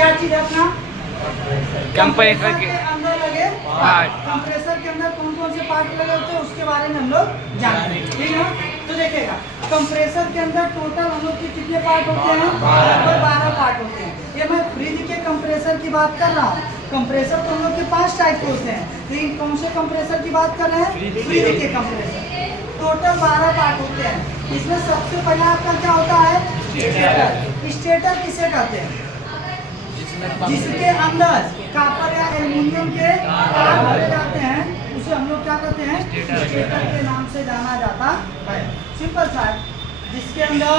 क्या चीज है अपना कंप्रेसर के के अंदर लगे पार्ट। कंप्रेसर के अंदर कौन कौन से पार्ट लगे होते हैं उसके बारे में हम लोग जानते हैं, ठीक है। तो देखिएगा कंप्रेसर के अंदर टोटल हम लोग के कितने पार्ट होते हैं, 12 पार्ट होते हैं। ये मैं फ्रिज के कंप्रेसर की बात कर रहा हूँ। कंप्रेसर तो हम लोग के 5 टाइप के होते हैं, लेकिन कौन से कंप्रेसर की बात कर रहे हैं, फ्रिज के कंप्रेसर। टोटल 12 पार्ट होते हैं। इसमें सबसे पहला आपका क्या होता है, स्टेटर। स्टेटर किसे कहते हैं, जिसके अंदर कॉपर या एल्युमिनियम के तार भरे जाते हैं, उसे हम लोग क्या कहते हैं, स्टेटर के नाम से जाना जाता है। सिंपल सा है, जिसके अंदर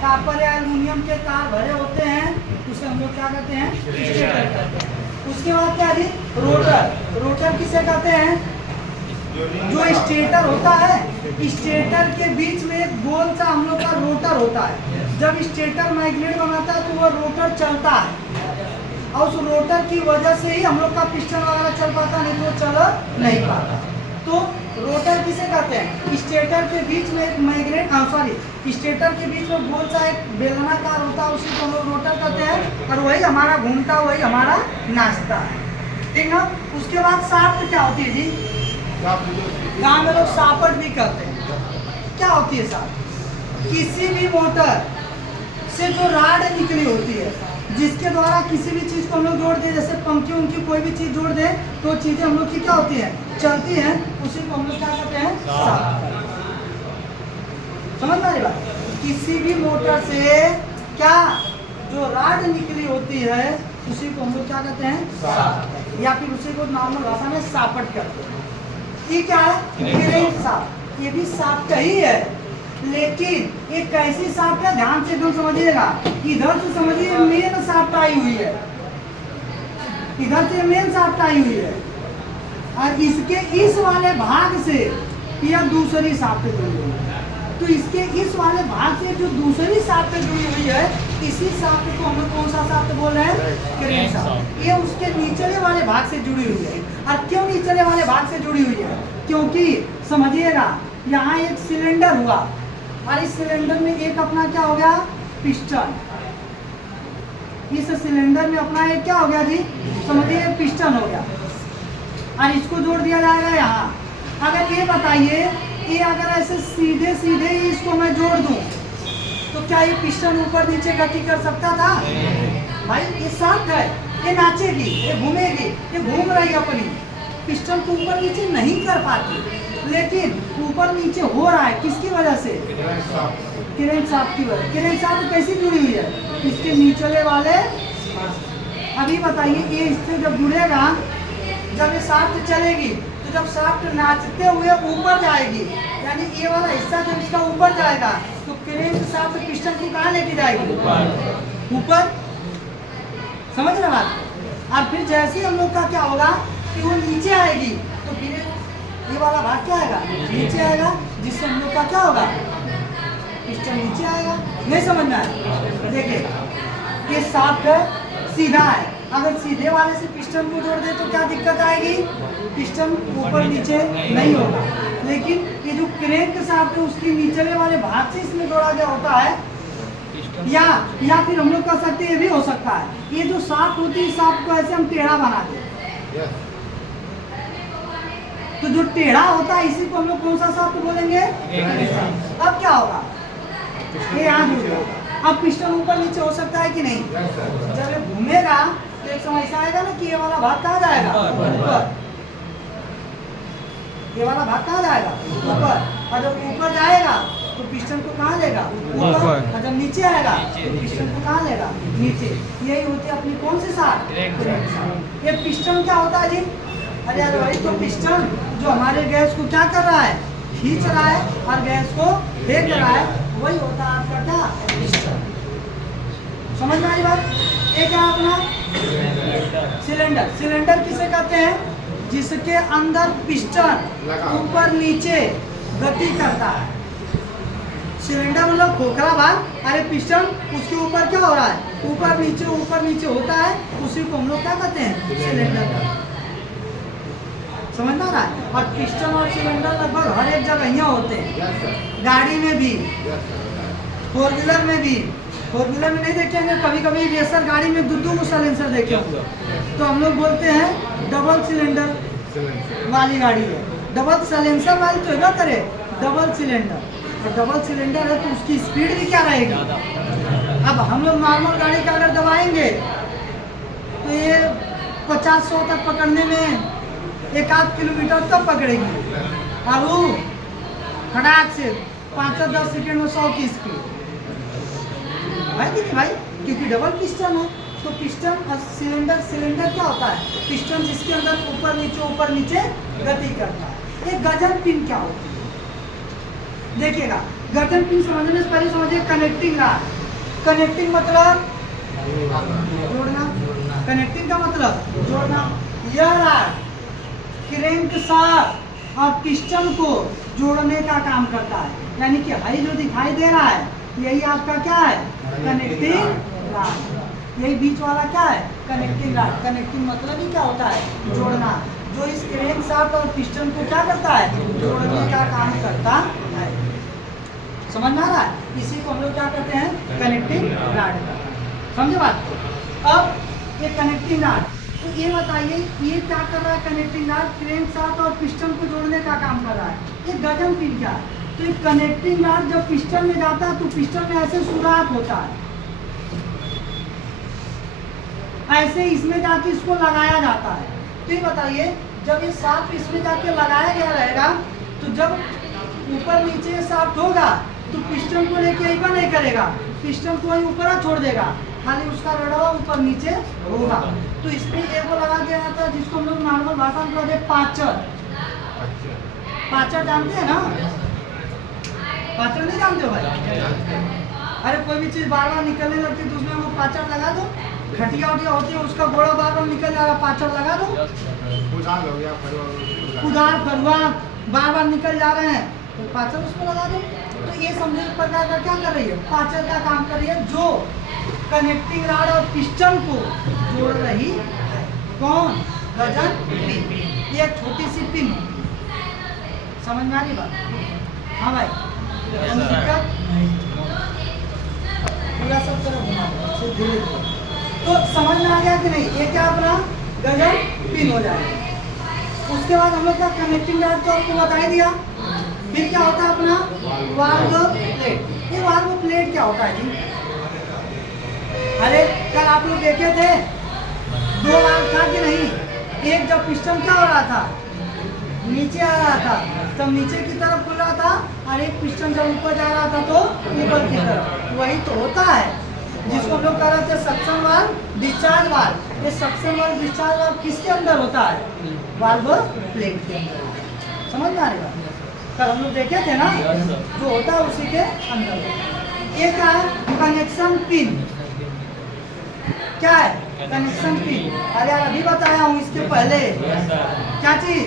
कॉपर या एल्युमिनियम के तार भरे होते हैं उसे हम लोग क्या कहते हैं, स्टेटर कहते हैं। उसके बाद क्या जी, रोटर। रोटर किसे कहते हैं, जो स्टेटर होता है, स्टेटर के बीच में एक गोल सा हम लोग का रोटर होता है। जब स्टेटर मैग्नेट बनाता है तो वो रोटर चलता है, और उस रोटर की वजह से ही हम लोग का पिस्टन वगैरह चल पाता, नहीं तो चल नहीं पाता। तो रोटर किसे कहते हैं, स्टेटर के बीच में एक मैग्नेट, स्टेटर के बीच में गोल सा एक बेलनाकार होता है, उसी को हम लोग रोटर कहते हैं, और वही हमारा घूमता, वही हमारा नाचता है, ठीक ना। उसके बाद शाफ्ट क्या होती है जी, गाँव में लोग सापट भी कहते हैं। क्या होती है शाफ्ट, किसी भी मोटर से जो राड निकली होती है, जिसके द्वारा किसी भी चीज को हम लोग जोड़ दें, जैसे पंखी उनकी कोई भी चीज जोड़ दें तो चीजें हम लोग की क्या होती है, चलती हैं, उसी को हम लोग क्या कहते हैं, शाफ्ट। समझ में आ रही बात, किसी भी मोटर से क्या जो राड निकली होती है उसी को हम लोग क्या कहते हैं, शाफ्ट, या फिर उसी को नॉर्मल भाषा में सापट कहते हैं। ये क्या है, क्रैंक शाफ्ट। ये भी शाफ्ट ही है, लेकिन एक कैसी शाफ्ट है, ध्यान से एकदम समझिएगा। इधर से समझिए मेन शाफ्ट आई हुई है, इधर से मेन शाफ्ट आई हुई है, और इसके इस वाले भाग से यह दूसरी शाफ्ट जुड़ी हुई है। तो इसके इस वाले भाग से जो दूसरी शाफ्ट जुड़ी हुई है, इसी शाफ्ट को हम लोग कौन सा शाफ्ट बोल रहे हैं, क्रैंक शाफ्ट। ये उसके निचले वाले भाग से जुड़ी हुई है। और क्यों निचले वाले भाग से जुड़ी हुई है, क्योंकि समझिएगा यहाँ एक सिलेंडर हुआ, और इस सिलेंडर में एक अपना क्या हो गया, पिस्टन। इस सिलेंडर में अपना एक क्या हो गया जी, समझिए पिस्टन हो गया, और इसको जोड़ दिया जाएगा यहाँ। अगर ये बताइए, ये अगर ऐसे सीधे सीधे ही इसको मैं जोड़ दूं तो क्या ये पिस्टन ऊपर नीचे गति कर सकता था, भाई ये शाफ्ट है, ये नाचेगी, ये घूमेगी, ये घूम रही अपनी, पिस्टन को ऊपर नीचे नहीं कर पाती, लेकिन ऊपर नीचे हो रहा है, किसकी वजह से, क्रैंक शाफ्ट की वजह। क्रैंक शाफ्ट कैसी जुड़ी हुई है, इसके निचले वाले। अभी बताइए, ये इससे जब जुड़ेगा, जब ये शाफ्ट चलेगी, तो जब शाफ्ट नाचते हुए ऊपर जाएगी, यानी ये वाला हिस्सा जब इसका ऊपर जाएगा, तो क्रैंक शाफ्ट पिस्टन को कहाँ लेके जाएगी, ऊपर। समझ रहे बात। और फिर जैसे ही हम लोग का क्या होगा कि वो नीचे आएगी, तो फिर ये वाला भाग क्या आएगा, नीचे आएगा, जिससे हम लोग का क्या होगा, पिस्टन नीचे आएगा। नहीं समझ में आया, देखिए ये शाफ्ट है, सीधा है, अगर सीधे वाले से पिस्टन को जोड़ दे तो क्या दिक्कत आएगी, पिस्टन ऊपर नीचे नहीं होगा। लेकिन ये जो क्रैंक शाफ्ट है, उसके निचले वाले भाग से इसमें जोड़ा गया होता है, या फिर हम लोग कह सकते हैं, ये भी हो सकता है, ये जो शाफ्ट होती है, शाफ्ट को ऐसे हम टेढ़ा बना दें, तो जो टेढ़ा होता है इसी को हम लोग कौन सा शाफ्ट बोलेंगे, अब क्या होगा, ये यहाँ जुड़ गया। अब पिस्टन ऊपर नीचे हो सकता है कि नहीं, जब ये घूमेगा तो एक समय ऐसा आएगा ना कि ये वाला भाग कहाँ जाएगा, ऊपर, ये वाला भाग कहाँ जाएगा, ऊपर, और जब ऊपर जाएगा तो पिस्टन को कहाँ लेगा, ऊपर, और जब नीचे आएगा तो पिस्टन को कहाँ लेगा, नीचे। यही होती है अपनी कौन सी शाफ्ट, ये पिस्टन क्या होता है जी, अरे यार वही तो पिस्टन जो हमारे गैस को क्या कर रहा है, खींच रहा है और गैस को फेंक रहा है, वही होता है आपका क्या, पिस्टन। समझ में आई बात। ये क्या अपना सिलेंडर। सिलेंडर किसे कहते हैं, जिसके अंदर पिस्टन ऊपर नीचे गति करता है। सिलेंडर मतलब खोखला भाग, अरे पिस्टन उसके ऊपर क्या हो रहा है, ऊपर नीचे होता है, उसी को हम लोग क्या कहते हैं, सिलेंडर। समझ में आ रहा है। और पिस्टन और सिलेंडर लगभग हर एक जगह यहाँ होते हैं, गाड़ी में भी, फोर व्हीलर में भी, फोर व्हीलर में नहीं देखे होंगे, कभी कभी रेसर गाड़ी में दो को साइलेंसर देखे होंगे। तो हम लोग बोलते हैं डबल सिलेंडर वाली गाड़ी है। डबल साइलेंसर वाली तो ना करे, डबल सिलेंडर। और डबल सिलेंडर है तो उसकी स्पीड भी क्या रहेगी। अब हम लोग नॉर्मल गाड़ी का अगर दबाएंगे तो ये 50-100 तक पकड़ने में 1-8 किलोमीटर तक पकड़ेगी। और वो खड़ाक से 5-10 सेकेंड में 100 की स्पीड है कि नहीं भाई, क्योंकि डबल पिस्टन है। तो पिस्टन और सिलेंडर क्या होता है, पिस्टन जिसके अंदर ऊपर नीचे गति करता है। एक गजन पिन क्या होती है देखिएगा। गजन पिन समझने से पहले समझिए कनेक्टिंग राड। कनेक्टिंग मतलब जोड़ना, कनेक्टिंग का मतलब जोड़ना। यह राड क्रैंक शाफ्ट और पिस्टन को जोड़ने का काम करता है, यानी कि हाई जो दिखाई दे रहा है यही आपका क्या है, कनेक्टिंग राड। यही बीच वाला क्या है, कनेक्टिंग राड। कनेक्टिंग मतलब ही क्या होता है, जोड़ना। जो इस क्रैंक शाफ्ट और पिस्टन को क्या करता है, जोड़ने का काम करता है। समझ में आ रहा है, इसी को हम लोग क्या कहते हैं, कनेक्टिंग राड। समझे बात। अब ये कनेक्टिंग राड, तो ये बताइए ये क्या कर रहा है, कनेक्टिंग राड क्रैंक शाफ्ट और पिस्टन को जोड़ने का काम कर रहा है। ये गजन पिन क्या है, तो ये कनेक्टिंग राड जब पिस्टन में जाता है तो पिस्टन में ऐसे सुराख होता है, ऐसे इसमें जाके इसको लगाया जाता है। तो ये बताइए जब ये शाफ्ट इसमें जाके लगाया गया रहेगा तो जब ऊपर नीचे शाफ्ट होगा तो पिस्टन को लेके एक बार नहीं करेगा, पिस्टन को वही ऊपर छोड़ देगा, खाली उसका रड़वा ऊपर नीचे होगा। तो इसमें एक लगा दिया जाता है जिसको हम लोग नॉर्मल भाषा में कहते हैं पाचर। पाचर जानते हैं ना, पाचर नहीं जानते हो भाई। अरे कोई भी चीज बार बार निकलने लगती है तो उसमें वो पाचर लगा दो। घटिया उटिया होती है उसका गोड़ा बार बार निकल जा रहा, पाचर लगा दो। कुदार फरुआ बार बार निकल जा रहे हैं तो पाचर उसको लगा दो। तो ये समझे एक प्रकार का क्या कर रही है, पाचर का काम कर रही है, जो कनेक्टिंग राड और पिस्टन को जोड़ रही है। कौन, गजन पिन। ये एक छोटी सी पिन, समझ में आ रही बात। हाँ भाई, पूरा सब तरह घुमा दो धीरे धीरे, तो समझ में आ गया कि नहीं। ये क्या अपना गजन पिन हो जाएगा। उसके बाद हम लोग का कनेक्टिंग राड तो आपको बता ही दिया। फिर क्या होता है अपना वाल्व प्लेट। ये वाल्व प्लेट क्या होता है जी, अरे कल आप लोग देखे थे 2 वाल्व था कि नहीं। एक जब पिस्टन क्या हो रहा था, नीचे आ रहा था तब नीचे की तरफ खुल रहा था, और एक पिस्टन जब ऊपर जा रहा था तो ऊपर की तरफ। वही तो होता है जिसको हम लोग कह रहे थे सक्शन वाल्व, डिस्चार्ज वाल्व। ये सक्शन वाल्व डिस्चार्ज वाल्व किसके अंदर होता है, वाल्व प्लेट के अंदर। समझ में आ रही बात। कल हम लोग देखे थे ना, जो होता है उसी के अंदर। एक है कनेक्शन पिन। क्या है, कनेक्शन पिन। अरे यार अभी बताया हूँ इसके पहले। क्या चीज,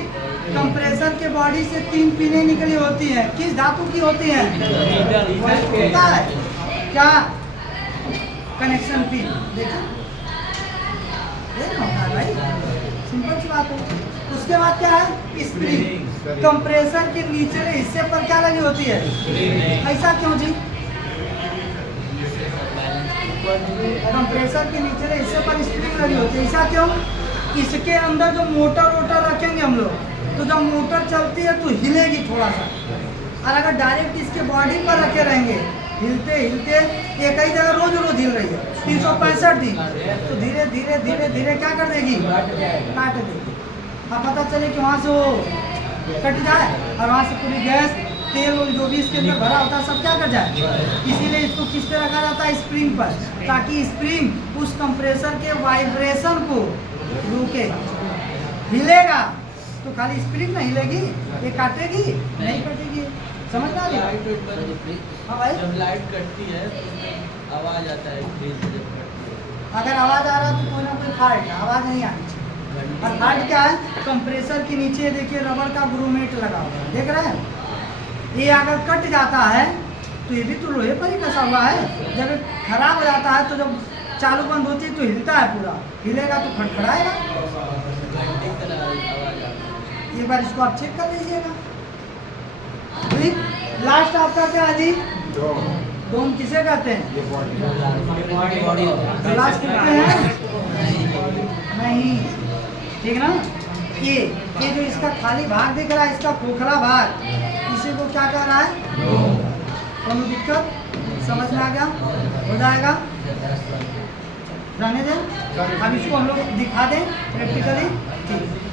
कंप्रेसर के बॉडी से 3 पिनें निकली होती हैं। किस धातु की होती हैं, होता है क्या, कनेक्शन पिन। देखिए भाई, सिंपल सी बात है। उसके बाद क्या है, स्प्रिंग। कंप्रेसर के नीचे हिस्से पर क्या लगी होती है, ऐसा क्यों जी, कंप्रेसर के नीचे हिस्से पर स्प्रिंग लगी होती है, ऐसा क्यों। इसके अंदर जो मोटर वोटर रखेंगे हम लोग, तो जब मोटर चलती है तो हिलेगी थोड़ा सा, और अगर डायरेक्ट इसके बॉडी पर रखे रहेंगे हिलते हिलते, एक ही जगह रोज हिल रही है 365 दिन, तो धीरे धीरे धीरे धीरे क्या कर देगी, काट देगी। अब पता चले कि वहाँ से वो कट जाए और वहाँ से पूरी गैस तेल जो भी इसके अंदर भरा होता है सब क्या कर जाए। इसीलिए इसको किस पे रखा जाता है, स्प्रिंग पर, ताकि स्प्रिंग उस कंप्रेसर के वाइब्रेशन को रोके। हिलेगा तो खाली स्प्रिंग नहीं हिलेगी, ये काटेगी नहीं कटेगी। समझ में आ गया। हाँ भाई, जब लाइट कटती है तो आवाज आता है, अगर आवाज आ रहा है तो कोई ना कोई फॉल्ट है, आवाज नहीं आनी चाहिए। और फॉल्ट क्या है, कंप्रेसर के नीचे देखिए रबड़ का ग्रूमेट लगा हुआ है, देख रहे हैं। ये अगर कट जाता है तो ये भी तो लोहे पर ही कसा हुआ है। जब खराब हो जाता है तो जब चालू बंद होती है तो हिलता है, पूरा हिलेगा तो खड़खड़ाएगा। एक बार इसको आप चेक कर लीजिएगा। लास्ट आपका क्या है जी, डोम किसे कहते हैं? बॉडी ग्लास कहते हैं? नहीं, ठीक ना। ये जो इसका खाली भाग दिख रहा है, इसका खोखला भाग, इसी को क्या कह रहा है? कोनो दिक्कत समझ में आ गया? हो जाएगा, रहने दें। अब इसको हम लोग दिखा दें प्रैक्टिकली। ठीक।